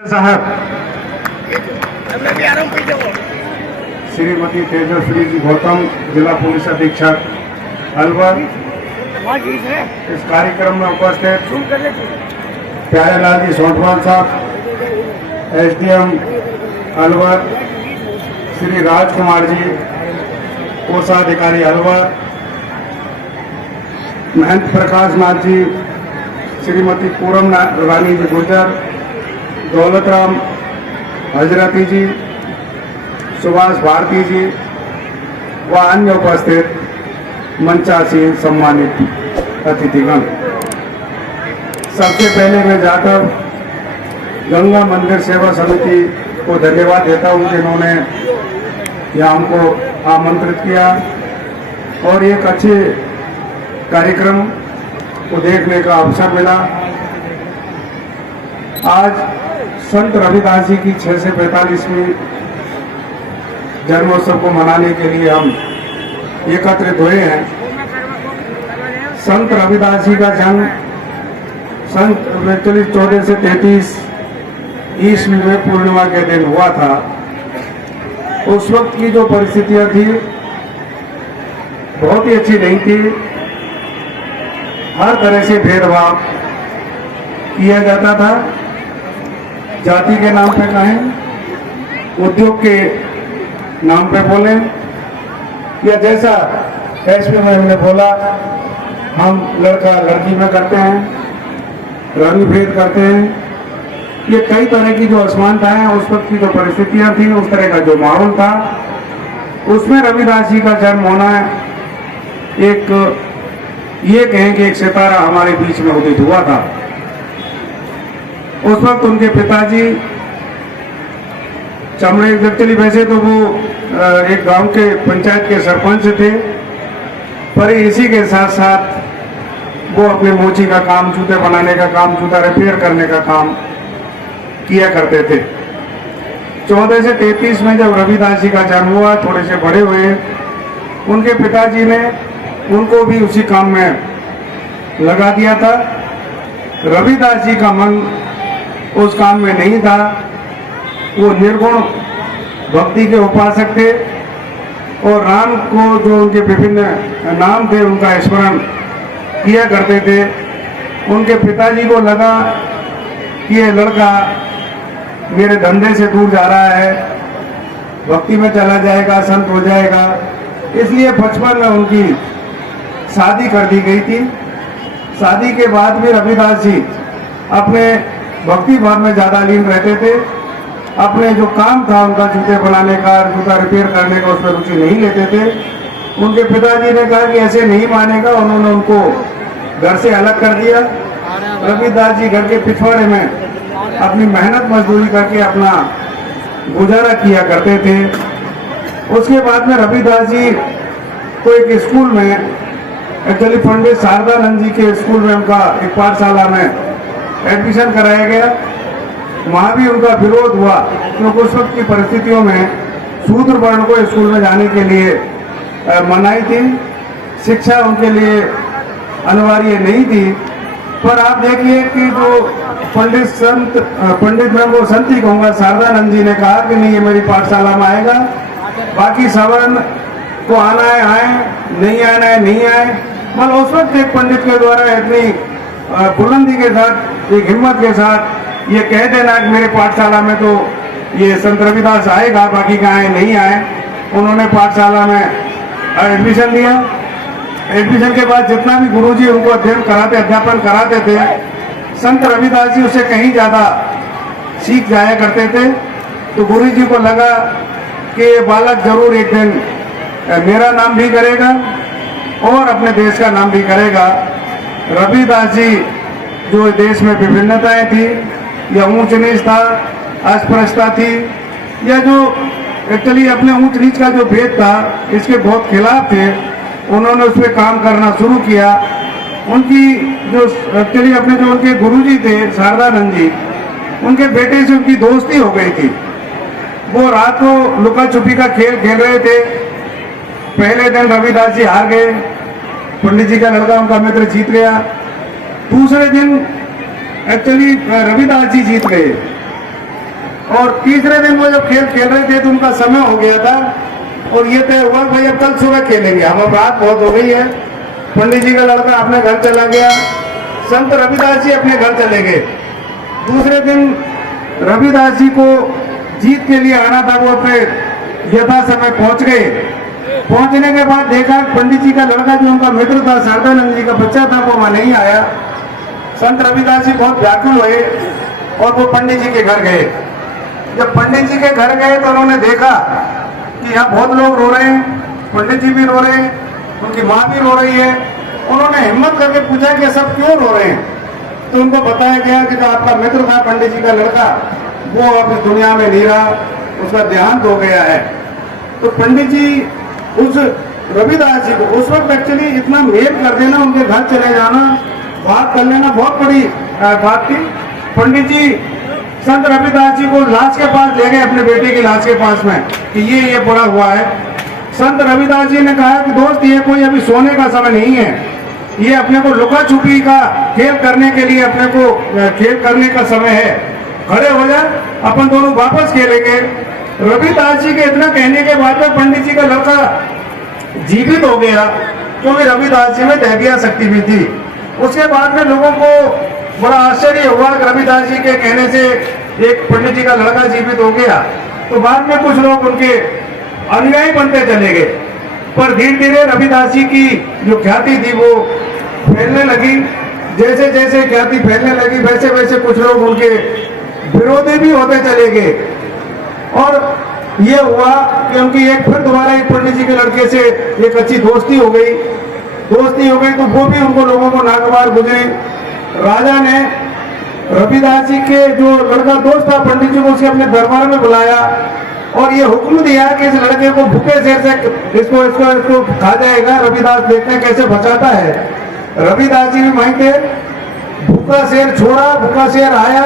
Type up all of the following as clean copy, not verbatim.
साहब श्रीमती तेजस्वी जी गौतम, जिला पुलिस अधीक्षक अलवर, इस कार्यक्रम में उपस्थित प्यारेलाल जी सोटवाल साहब, एसडीएम अलवर, श्री राजकुमार जी कोषाधिकारी अलवर, महंत प्रकाश नाथ जी, श्रीमती पूरम रानी जी गुर्जर, दौलतराम हजरती जी, सुभाष भारती जी व अन्य उपस्थित मंचासीन सम्मानित अतिथिगण, सबसे पहले मैं जाकर गंगा मंदिर सेवा समिति को धन्यवाद देता हूं जिन्होंने यहाँ हमको आमंत्रित किया और एक अच्छे कार्यक्रम को देखने का अवसर मिला। आज संत रविदास जी की 645वीं जन्मोत्सव को मनाने के लिए हम एकत्रित हुए हैं। संत रविदास जी का जन्म सन 14 से 33 ईस्वी में पूर्णिमा के दिन हुआ था। उस वक्त की जो परिस्थितियां थी बहुत ही अच्छी नहीं थी। हर तरह से भेदभाव किया जाता था, जाति के नाम पे कहें, उद्योग के नाम पे बोले, या जैसा एसपी मैम ने बोला हम लड़का लड़की में करते हैं, रंग भेद करते हैं। ये कई तरह की जो असमानताएं, उस वक्त की जो परिस्थितियां थी, उस तरह का जो माहौल था, उसमें रविदास जी का जन्म होना एक ये कहें कि एक सितारा हमारे बीच में उदित हुआ था। उस वक्त उनके पिताजी चमड़े एक्चुअली वैसे तो वो एक गांव के पंचायत के सरपंच थे, पर इसी के साथ साथ वो अपने मोची का काम, जूते बनाने का काम, जूता रिपेयर करने का काम किया करते थे। 14 से 33 में जब रविदास जी का जन्म हुआ, थोड़े से बड़े हुए, उनके पिताजी ने उनको भी उसी काम में लगा दिया था। रविदास जी का मन उस काम में नहीं था। वो निर्गुण भक्ति के उपासक थे और राम को जो उनके विभिन्न नाम थे उनका स्मरण किया करते थे। उनके पिताजी को लगा कि ये लड़का मेरे धंधे से दूर जा रहा है, भक्ति में चला जाएगा, संत हो जाएगा, इसलिए बचपन में उनकी शादी कर दी गई थी। शादी के बाद भी रविदास जी अपने भक्ति भाव में ज्यादा लीन रहते थे। अपने जो काम था उनका, जूते बनाने का, जूता रिपेयर करने का, उसमें रुचि नहीं लेते थे। उनके पिताजी ने कहा कि ऐसे नहीं मानेगा, उन्होंने उनको घर से अलग कर दिया। रविदास जी घर के पिछवाड़े में अपनी मेहनत मजदूरी करके अपना गुजारा किया करते थे। उसके बाद में रविदास जी को एक स्कूल में, एक्चुअली पंडित शारदानंद जी के स्कूल में उनका एक पाठशाला में एडमिशन कराया गया। वहाँ भी उनका विरोध हुआ क्योंकि उस वक्त की परिस्थितियों में शूद्र वर्ण को स्कूल में जाने के लिए मनाही थी, शिक्षा उनके लिए अनिवार्य नहीं थी। पर आप देखिए कि जो पंडित मैं वो संत ही कहूँगा, शारदानंद जी ने कहा कि नहीं, ये मेरी पाठशाला में आएगा, बाकी सवर्ण को आना है आए, नहीं आना है नहीं आए। मतलब उस वक्त एक पंडित के द्वारा इतनी बुलंदी के साथ, एक हिम्मत के साथ ये कह देना कि मेरे पाठशाला में तो ये संत रविदास आएगा, बाकी का आए नहीं आए। उन्होंने पाठशाला में एडमिशन लिया। एडमिशन के बाद जितना भी गुरुजी उनको अध्यापन कराते थे, संत रविदास जी उससे कहीं ज्यादा सीख जाया करते थे। तो गुरुजी को लगा कि ये बालक जरूर एक दिन मेरा नाम भी करेगा और अपने देश का नाम भी करेगा। रविदास जी जो देश में विभिन्नताएं थी, या ऊंच नीच था, अस्पृश्यता थी, या जो एक्चुअली अपने ऊंच नीच का जो भेद था, इसके बहुत खिलाफ थे। उन्होंने उस पर काम करना शुरू किया। उनकी जो एक्चुअली अपने जो उनके गुरुजी थे शारदानंद जी, उनके बेटे से उनकी दोस्ती हो गई थी। वो रात को लुका छुपी का खेल खेल रहे थे। पहले दिन रविदास जी हार गए, पंडित जी का लड़का उनका मित्र जीत गया। दूसरे दिन एक्चुअली रविदास जी जीत गए। और तीसरे दिन वो जब खेल खेल रहे थे तो उनका समय हो गया था और ये तय हुआ भाई अब कल सुबह खेलेंगे। हम रात बहुत हो गई है। पंडित जी का लड़का अपने घर चला गया, संत रविदास जी अपने घर चले गए। दूसरे दिन रविदास जी को जीत के लिए आना था, वो अपने यथा समय पहुंच गए। पहुंचने के बाद देखा पंडित जी का लड़का जो उनका मित्र था, शारदानंद जी का बच्चा था, वो वहां नहीं आया। संत रविदास जी बहुत व्याकुल हुए और वो पंडित जी के घर गए। जब पंडित जी के घर गए तो उन्होंने देखा कि यहाँ बहुत लोग रो रहे हैं, पंडित जी भी रो रहे हैं, उनकी माँ भी रो रही है। उन्होंने हिम्मत करके पूछा कि सब क्यों रो रहे हैं? तो उनको बताया गया कि जो आपका मित्र था पंडित जी का लड़का, वो अब इस दुनिया में नहीं रहा, उसका देहांत हो गया है। तो पंडित जी उस रविदास जी को उस वक्त एक्चुअली इतना मेल कर देना, उनके घर चले जाना, बात कर लेना बहुत बड़ी बात थी। पंडित जी संत रविदास जी को लाश के पास ले गए, अपने बेटे की लाश के पास में, कि ये बुरा हुआ है। संत रविदास जी ने कहा कि दोस्त ये कोई अभी सोने का समय नहीं है, ये अपने को लुका छुपी का खेल करने के लिए अपने को खेल करने का समय है, खड़े हो जा, अपन दोनों वापस खेलेंगे। रविदास जी के इतना कहने के बाद में पंडित जी का लड़का जीवित हो गया, क्योंकि रविदास जी में दैवीय शक्ति भी थी। उसके बाद में लोगों को बड़ा आश्चर्य हुआ कि रविदास जी के कहने से एक पंडित जी का लड़का जीवित हो गया। तो बाद में कुछ लोग उनके अनुयायी बनते चले गए, पर धीरे धीरे रविदास जी की जो ख्याति थी वो फैलने लगी। जैसे जैसे ख्याति फैलने लगी वैसे वैसे कुछ लोग उनके विरोधी भी होते चले गए। और ये हुआ कि उनकी एक फिर दोबारा एक पंडित जी के लड़के से एक अच्छी दोस्ती हो गई। तो वो भी उनको लोगों को नागवार गुजरी। राजा ने रविदास जी के जो लड़का दोस्त था पंडित जी को उसके अपने दरबार में बुलाया और ये हुक्म दिया कि इस लड़के को भूखे शेर से इसको खा जाएगा, रविदास देखते हैं कैसे बचाता है। रविदास जी भी वहीं थे, भूखा शेर छोड़ा, भूखा शेर आया,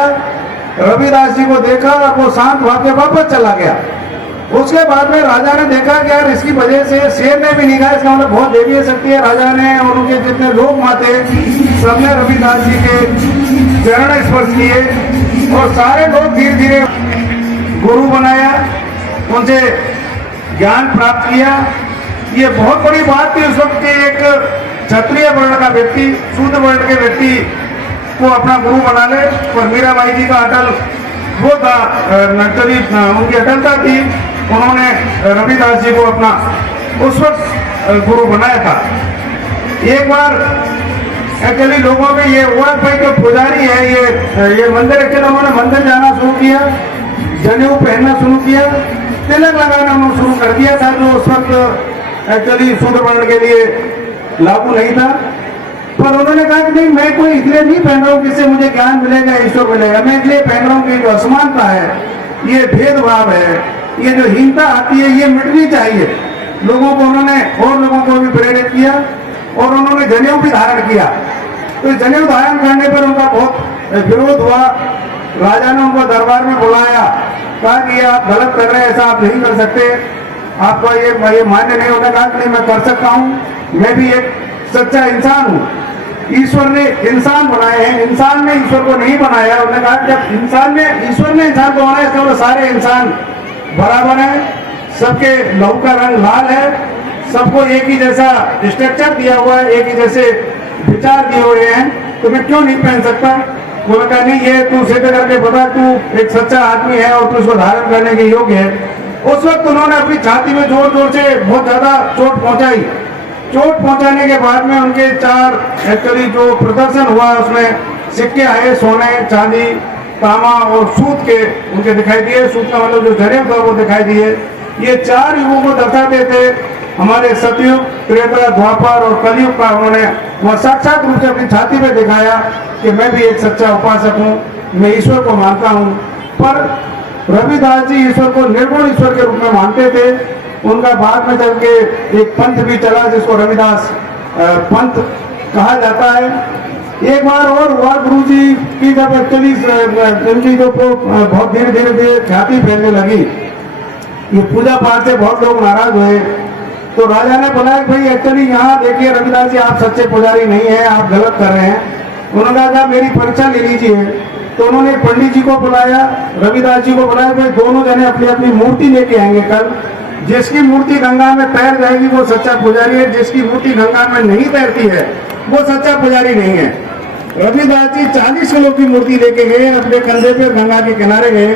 रविदास जी को देखा और वो शांत भाग के वापस चला गया। उसके बाद में राजा ने देखा कि यार इसकी वजह से शेर ने भी नहीं कहा, इसका मतलब बहुत दैवीय शक्ति है। राजा ने और उनके जितने लोग वहां थे सबने रविदास जी के चरण स्पर्श किए और सारे लोग धीरे धीरे गुरु बनाया, उनसे ज्ञान प्राप्त किया। ये बहुत बड़ी बात थी उस वक्त के एक क्षत्रिय वर्ण का व्यक्ति, शूद्र वर्ण के व्यक्ति को अपना गुरु बना ले। और मीराबाई जी का अटल वो था, नक्सली उनकी अटलता थी, उन्होंने रविदास जी को अपना उस वक्त गुरु बनाया था। एक बार एक्चुअली लोगों में ये हुआ भाई जो पुजारी है ये मंदिर, एक्चुअली उन्होंने मंदिर जाना शुरू किया, जनेऊ पहनना शुरू किया, तिलक लगाना उन्होंने शुरू कर दिया था, जो उस वक्त एक्चुअली शूद्र वर्ण के लिए लागू नहीं था। पर उन्होंने कहा कि नहीं, मैं कोई इसलिए नहीं पहन रहा हूँ जिससे मुझे ज्ञान मिलेगा, ईश्वर मिलेगा, मैं इसलिए पहन रहा हूँ कि जो असमानता है, ये भेदभाव है, ये जो हीनता आती है, ये मिटनी चाहिए। लोगों को उन्होंने और लोगों को भी प्रेरित किया और उन्होंने जनेऊ भी धारण किया। तो जनेऊ धारण करने पर उनका बहुत विरोध हुआ। राजा ने उनको दरबार में बुलाया, कहा कि ये आप गलत कर रहे हैं, ऐसा आप नहीं कर सकते, आपका ये मान्य नहीं। उन्होंने कहा कि नहीं, मैं कर सकता हूँ, मैं भी एक सच्चा इंसान हूँ। ईश्वर ने इंसान बनाए हैं, इंसान ने ईश्वर को नहीं बनाया। उन्होंने कहा जब ईश्वर ने इंसान को बनाया, इसका मतलब सारे इंसान बराबर है, सबके लहू का रंग लाल है, सबको एक ही जैसा स्ट्रक्चर दिया हुआ है, एक ही जैसे विचार दिए हुए हैं, तो मैं क्यों नहीं पहन सकता? वो कहा नहीं, ये तू सिद्ध करके बता, तू एक सच्चा आदमी है और तू इसको धारण करने के योग्य है। उस वक्त उन्होंने अपनी छाती में जोर जोर से बहुत ज्यादा चोट पहुंचाई। चोट पहुंचाने के बाद में उनके 4 एक्चुअली जो प्रदर्शन हुआ उसमें सिक्के आए, सोने, चांदी, तांबा और सूत के उनके दिखाई दिए। सूत का मतलब जो जनेऊ था वो दिखाई दिए। ये 4 युगों को दर्शाते थे, हमारे सतयुग, त्रेता, द्वापर और कलयुग का। उन्होंने वह साक्षात रूप से अपनी छाती में दिखाया कि मैं भी एक सच्चा उपासक हूँ, मैं ईश्वर को मानता हूँ। पर रविदास जी ईश्वर को निर्गुण ईश्वर के रूप में मानते थे। उनका बाद में चल के एक पंथ भी चला जिसको रविदास पंथ कहा जाता है। एक बार और हुआ, गुरु जी की जब एक्चुअली इनकी जो बहुत धीरे धीरे ख्याति फैलने लगी, ये पूजा पाठ से बहुत लोग नाराज हुए। तो राजा ने बोला कि भाई एक्चुअली यहाँ देखिए रविदास जी, आप सच्चे पुजारी नहीं है, आप गलत कर रहे हैं। उन्होंने कहा मेरी परीक्षा ले लीजिए। तो उन्होंने पंडित जी को बुलाया, रविदास जी को बुलाया, भाई दोनों जने अपनी अपनी मूर्ति लेके आएंगे कल। जिसकी मूर्ति गंगा में तैर जाएगी वो सच्चा पुजारी है, जिसकी मूर्ति गंगा में नहीं तैरती है वो सच्चा पुजारी नहीं है। रविदास जी 40 किलो की मूर्ति लेके गए, अपने कंधे पे गंगा के किनारे गए।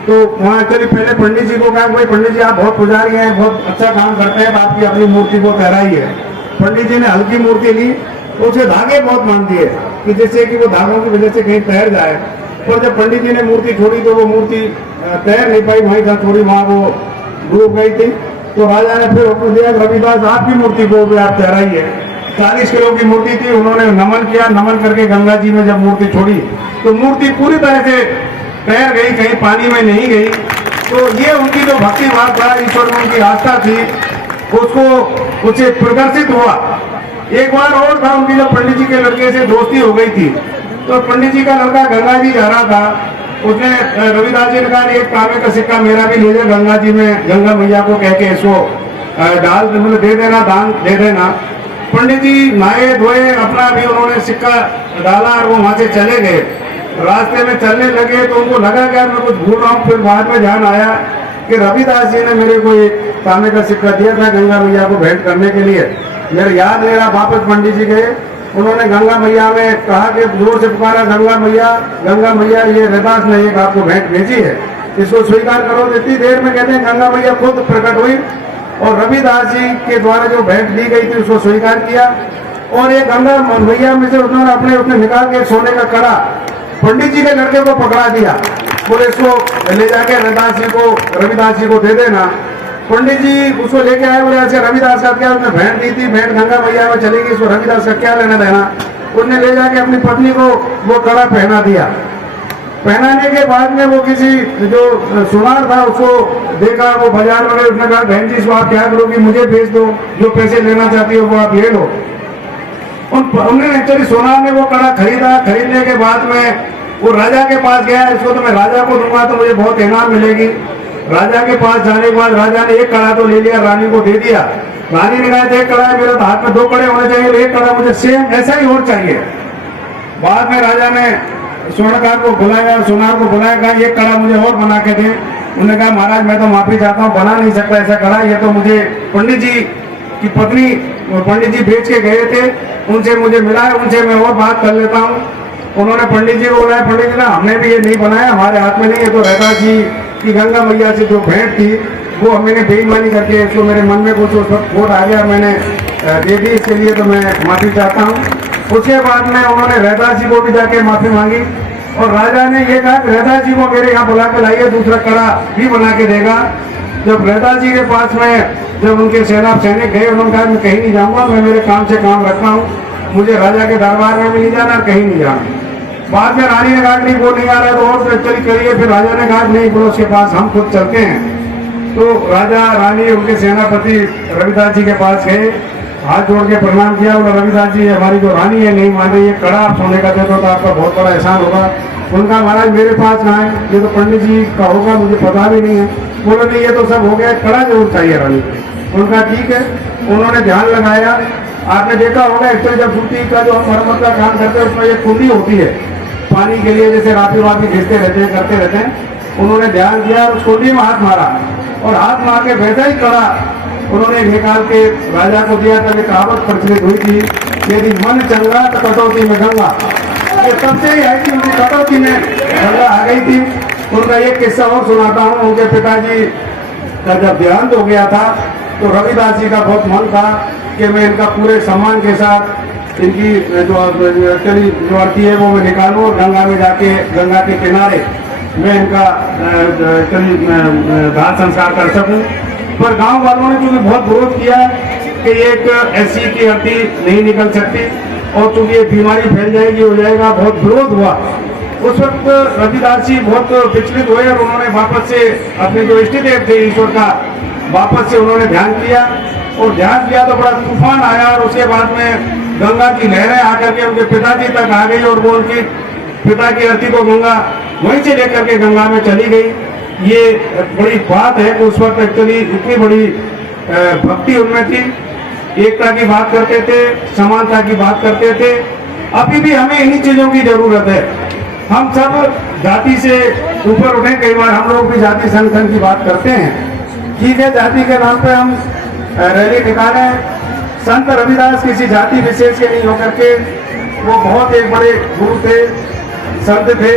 तो वहाँ एक्चुअली पहले पंडित जी को कहा, भाई पंडित जी आप बहुत पुजारी हैं, बहुत अच्छा काम करते हैं, आपकी अपनी मूर्ति को तैराई है। पंडित जी ने हल्की मूर्ति ली तो उसे धागे बहुत मान दिए कि जैसे कि वो धागों की वजह से कहीं तैर जाए। और जब पंडित जी ने मूर्ति छोड़ी तो वो मूर्ति तैर नहीं पाई, वहीं था थोड़ी वहाँ वो डूब गई थी। तो राजा ने फिर हुक्म दिया, रविदास आपकी मूर्ति को भी आप तैराइए। 40 किलो की मूर्ति थी, उन्होंने नमन किया, नमन करके गंगा जी में जब मूर्ति छोड़ी तो मूर्ति पूरी तरह से तैर गई, कहीं पानी में नहीं गई। तो ये उनकी जो भक्ति भाव था, ईश्वर में उनकी आस्था थी, उसको उसे प्रदर्शित हुआ। एक बार और था, उनकी जब पंडित जी के लड़के से दोस्ती हो गई थी तो पंडित जी का लड़का गंगा जी जा रहा था, उसने रविदास जी ने कहा एक तांबे का सिक्का मेरा भी ले जा गंगा जी में, गंगा मैया को कह के इसको डाल मतलब दे देना, दान दे देना। पंडित जी नहाए धोए, अपना भी उन्होंने सिक्का डाला और वो वहां से चले गए। रास्ते में चलने लगे तो उनको लगा कि मैं कुछ भूल रहा हूँ। फिर बाद में ध्यान आया कि रविदास जी ने मेरे को एक तांबे का सिक्का दिया था गंगा मैया को भेंट करने के लिए। मेरे याद नहीं रहा। वापस पंडित जी गए, उन्होंने गंगा मैया में कहा कि जोर से पुकारा, गंगा मैया ये रविदास ने एक आपको भेंट भेजी है, इसको स्वीकार करो। इतनी देर में कहते हैं गंगा मैया खुद प्रकट हुई और रविदास जी के द्वारा जो भेंट दी गई थी उसको स्वीकार किया। और ये गंगा मैया में से उन्होंने अपने निकाल के सोने का कड़ा पंडित जी के लड़के को पकड़ा दिया, बोले इसको ले जाके रविदास जी को दे देना। पंडित जी उसको लेके आए, बोले ऐसे रविदास का क्या, उसने भेंट दी थी, भेंट गंगा मैया में चली गई, इसको रविदास का क्या लेना देना। उन्होंने ले जाके अपनी पत्नी को वो कड़ा पहना दिया। पहनाने के बाद में वो किसी जो सुनार था उसको देखा, वो बाजार में गए, उसने कहा बहन जी इसको आप क्या करोगी, मुझे भेज दो, जो पैसे लेना चाहती हो वो आप ले लो। उन्होंने एक्चुअली सोनार ने वो कड़ा खरीदा। खरीदने के बाद में वो राजा के पास गया, इसको तो मैं राजा को दूंगा तो मुझे बहुत इनाम मिलेगी। राजा के पास जाने के बाद राजा ने एक कड़ा तो ले लिया, रानी को दे दिया। रानी ने कहा एक कड़ा है, मेरे तो हाथ में 2 कड़े होने चाहिए, एक कड़ा मुझे सेम ऐसा ही और चाहिए। बाद में राजा ने स्वर्णकार को बुलाया, सोनार को बुलाया, कहा ये कड़ा मुझे और बना के दे। उन्होंने कहा महाराज मैं तो माफी चाहता हूँ, बना नहीं सकता ऐसा कड़ा, ये तो मुझे पंडित जी की पत्नी पंडित जी बेच के गए थे, उनसे मुझे मिला है, उनसे मैं और बात कर लेता हूँ। उन्होंने पंडित जी को बुलाया, पंडित जी ना हमने भी ये नहीं बनाया, हमारे हाथ में नहीं है, तो रविदास जी की गंगा मैया से जो भेंट थी वो मैंने बेईमानी करके इसको मेरे मन में कुछ खोट आ गया, मैंने दे दी, इसके लिए तो मैं माफी चाहता हूँ। उसके बाद में उन्होंने रविदास जी को भी जाके माफी मांगी और राजा ने ये कहा कि रविदास जी को मेरे यहाँ बुला के लाइए, दूसरा कड़ा भी बना के देगा। जब रविदास जी के पास में जब उनके सैनिक गए, उन्होंने कहा मैं कहीं नहीं जाऊंगा, मैं मेरे काम से काम रखता हूँ, मुझे राजा के दरबार में भी नहीं जाना, कहीं नहीं जाना। बाद में रानी ने कहा नहीं वो नहीं आ रहा है तो और चली करिए। फिर राजा ने कहा नहीं बोलो उसके पास हम खुद चलते हैं। तो राजा रानी उनके सेनापति रविदास जी के पास गए, हाथ जोड़ के प्रणाम किया। बोला रविदास जी हमारी जो रानी है नहीं मान रही है, कड़ा आप सोने का दे दो तो आपका बहुत बड़ा एहसान होगा। उनका महाराज मेरे पास ना है, ये तो पंडित जी का होगा, मुझे पता भी नहीं है। बोला नहीं ये तो सब हो गया, कड़ा जरूर चाहिए रानी को। उनका ठीक है। उन्होंने ध्यान लगाया। आपने देखा होगा एक्चुअली जब सूती का जो हम मरम्मत का काम करते हैं उसमें एक कुंडी होती है पानी के लिए, जैसे राती भेजते रहते हैं, करते रहते हैं। उन्होंने ध्यान दिया, उस कुंडी में हाथ मारा और हाथ मार के वैसा ही कड़ा उन्होंने निकाल के राजा को दिया। तभी कहावत प्रचलित हुई थी, यदि मन चंगा तो कटौती में गंगा। ये तब से ही है कि उनकी कटौती में गंगा आ गई थी। उनका एक किस्सा और सुनाता हूँ। उनके पिताजी का जब देहांत हो गया था तो रविदास जी का बहुत मन था कि मैं इनका पूरे सम्मान के साथ इनकी जो अर्थी है वो मैं निकालूं और गंगा में जाके गंगा के किनारे मैं इनका दाह संस्कार कर सकूं। पर गांव वालों ने चूंकि बहुत विरोध किया कि एक ऐसी की अर्थी नहीं निकल सकती और चूंकि ये बीमारी फैल जाएगी हो जाएगा, बहुत विरोध हुआ। उस वक्त रविदास जी बहुत विचलित हुए और उन्होंने वापस से अपने जो इष्ट देव थे ईश्वर का वापस से उन्होंने ध्यान किया और ध्यान किया तो बड़ा तूफान आया और उसके बाद में गंगा की लहरें आकर के उनके पिताजी तक आ गई और वो उनकी पिता की अर्थी को गंगा वहीं से लेकर के गंगा में चली गई। ये बड़ी बात है कि उस वक्त एक्चुअली इतनी बड़ी भक्ति उनमें थी, एकता की बात करते थे, समानता की बात करते थे। अभी भी हमें इन्हीं चीजों की जरूरत है। हम सब जाति से ऊपर उठे। कई बार हम लोग भी जाति संगठन की बात करते हैं, ठीक है, जाति के नाम पे हम रैली निकाले। संत रविदास किसी जाति विशेष के नहीं होकर के वो बहुत एक बड़े गुरु थे, संत थे।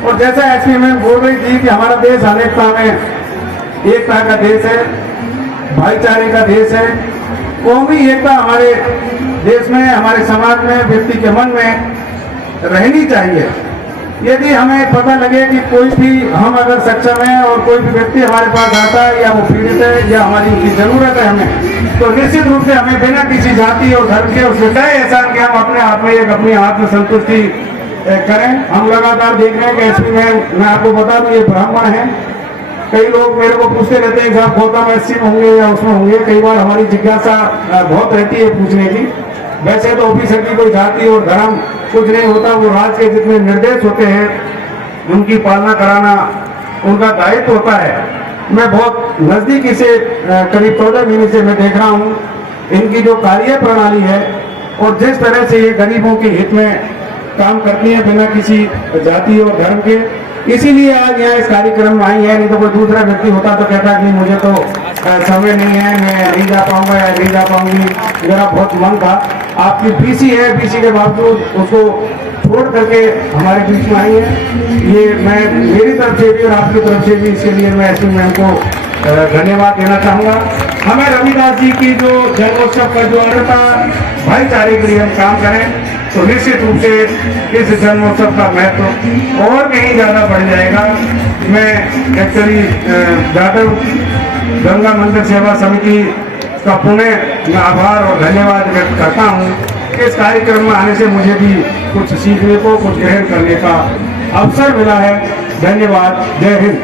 और जैसा एसपी मैम बोल रही थी कि हमारा देश अनेकता में एकता का देश है, भाईचारे का देश है। कौमी एकता हमारे देश में, हमारे समाज में, व्यक्ति के मन में रहनी चाहिए। यदि हमें पता लगे कि कोई भी, हम अगर सक्षम हैं और कोई भी व्यक्ति हमारे पास आता है या वो पीड़ित है या हमारी उनकी जरूरत है हमें, तो निश्चित रूप से हमें बिना किसी जाति और धर्म के उससे तय एहसान के हम अपने आप में एक अपनी आत्मसंतुष्टि करें। हम लगातार देख रहे हैं कि एसपी में मैं आपको बता दूं ये ब्राह्मण है। कई लोग मेरे को पूछते रहते हैं कि आप गौतम एससी में होंगे या उसमें होंगे। कई बार हमारी जिज्ञासा बहुत रहती है पूछने की। वैसे तो ऑफिसर की कोई जाति और धर्म कुछ नहीं होता, वो राज के जितने निर्देश होते हैं उनकी पालना कराना उनका दायित्व होता है। मैं बहुत नजदीकी से करीब 14 महीने से मैं देख रहा हूँ इनकी जो कार्य प्रणाली है और जिस तरह से ये गरीबों के हित में काम करती है बिना किसी जाति और धर्म के। इसीलिए आज यहाँ इस कार्यक्रम में आई है। नहीं तो कोई दूसरा व्यक्ति होता तो कहता कि मुझे तो समय नहीं है, मैं नहीं जा पाऊंगा या नहीं जा पाऊंगी, मेरा बहुत मन था। आपकी बीसी है, बीसी के बावजूद उसको छोड़ करके हमारे बीच में आई है। ये मैं मेरी तरफ से भी और आपकी तरफ से भी इसके लिए मैं एसपी मैम को धन्यवाद देना चाहूँगा। हमें रविदास जी की जो जन्मोत्सव का जो अर्थ भाईचारे के लिए हम काम करें तो निश्चित रूप से इस जन्मोत्सव का महत्व और कहीं ज़्यादा बढ़ जाएगा। मैं एक्चुअली जादव गंगा मंदिर सेवा समिति का पुनः आभार और धन्यवाद व्यक्त करता हूँ। इस कार्यक्रम में आने से मुझे भी कुछ सीखने को, कुछ ग्रहण करने का अवसर मिला है। धन्यवाद। जय हिंद।